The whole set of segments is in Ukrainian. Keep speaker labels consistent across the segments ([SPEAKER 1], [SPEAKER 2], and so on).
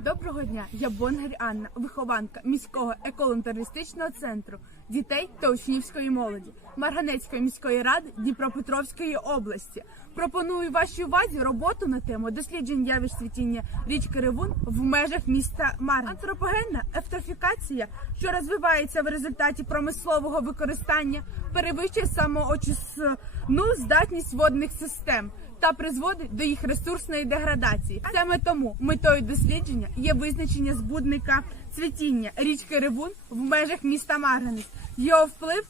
[SPEAKER 1] Доброго дня, я Бонгар Анна, вихованка міського еколонтаристичного центру дітей та учнівської молоді Марганецької міської ради Дніпропетровської області. Пропоную вашій увазі роботу на тему дослідження явищ цвітіння річки Ревун в межах міста Марган. Антропогенна ефтрофікація, що розвивається в результаті промислового використання, перевищує самоочисну здатність водних систем та призводить до їх ресурсної деградації. Саме тому метою дослідження є визначення збудника цвітіння річки Рибун в межах міста Марганець, його вплив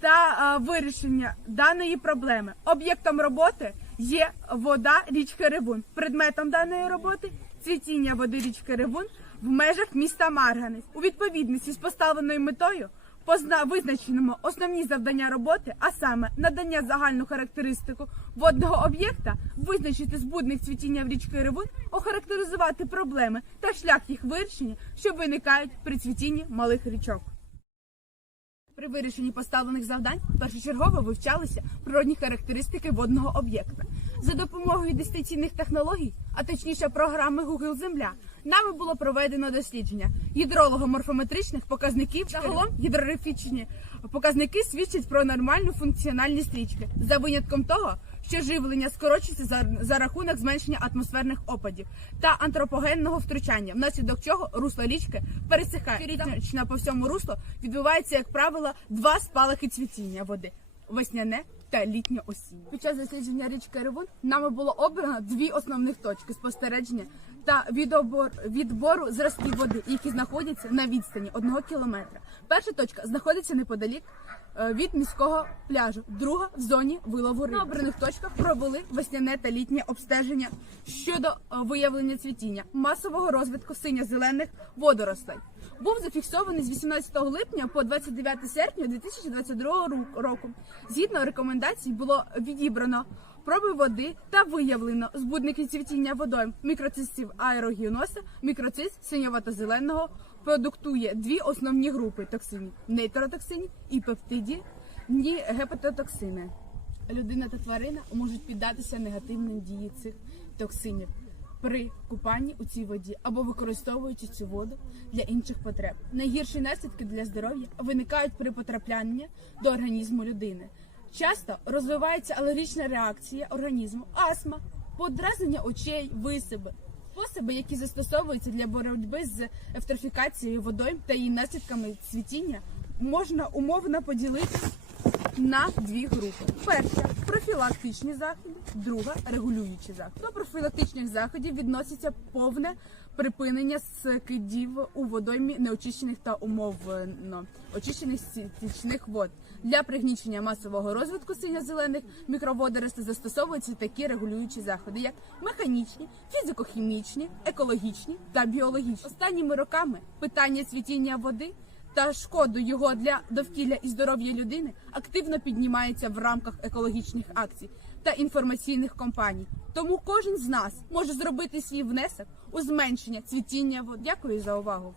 [SPEAKER 1] та е, вирішення даної проблеми. Об'єктом роботи є вода річки Рибун. Предметом даної роботи цвітіння води річки Рибун в межах міста Марганець. У відповідності з поставленою метою позна визначеному основні завдання роботи, а саме надання загальну характеристику водного об'єкта, визначити збудник цвітіння в річки Ревун, охарактеризувати проблеми та шлях їх вирішення, що виникають при цвітінні малих річок. При вирішенні поставлених завдань першочергово вивчалися природні характеристики водного об'єкта. За допомогою дистанційних технологій, а точніше програми Google Земля, нами було проведено дослідження гідролого-морфометричних показників. Загалом гідрографічні показники свідчать про нормальну функціональність річки, за винятком того, що живлення скорочується за, за рахунок зменшення атмосферних опадів та антропогенного втручання, внаслідок чого русло річки пересихає. Річна по всьому руслу відбувається, як правило, два спалахи цвітіння води весняне та літнє осіннє. Під час дослідження річки Ревун нами було обрано дві основних точки спостереження та відобор, відбору зразків води, які знаходяться на відстані одного кілометра. Перша точка знаходиться неподалік е, від міського пляжу, друга в зоні вилову риби. На обраних точках провели весняне та літнє обстеження щодо е, виявлення цвітіння, масового розвитку синьо-зелених водоростей. Був зафіксований з 18 липня по 29 серпня 2022 ру- року. Згідно рекомендацій було відібрано проби води та виявлено збудники цвітіння водою мікроцистів аерогіноса, мікроцист синьовато-зеленого продуктує дві основні групи токсинів нейтротоксинів і пептидні гепатотоксини. Людина та тварина можуть піддатися негативним дії цих токсинів при купанні у цій воді або використовуючи цю воду для інших потреб. Найгірші наслідки для здоров'я виникають при потраплянні до організму людини. Часто розвивається алергічна реакція організму, астма, подразнення очей, висиби. Способи, які застосовуються для боротьби з ефтрофікацією водойм та її наслідками цвітіння, можна умовно поділити на дві групи. Перша профілактичні заходи, друга регулюючі заходи. До профілактичних заходів відноситься повне припинення скидів у водоймі неочищених та умовно очищених стічних вод. Для пригнічення масового розвитку синьо-зелених мікроводоростей застосовуються такі регулюючі заходи, як механічні, фізико-хімічні, екологічні та біологічні. Останніми роками питання цвітіння води та шкоду його для довкілля і здоров'я людини активно піднімається в рамках екологічних акцій та інформаційних кампаній. Тому кожен з нас може зробити свій внесок у зменшення цвітіння. Дякую за увагу.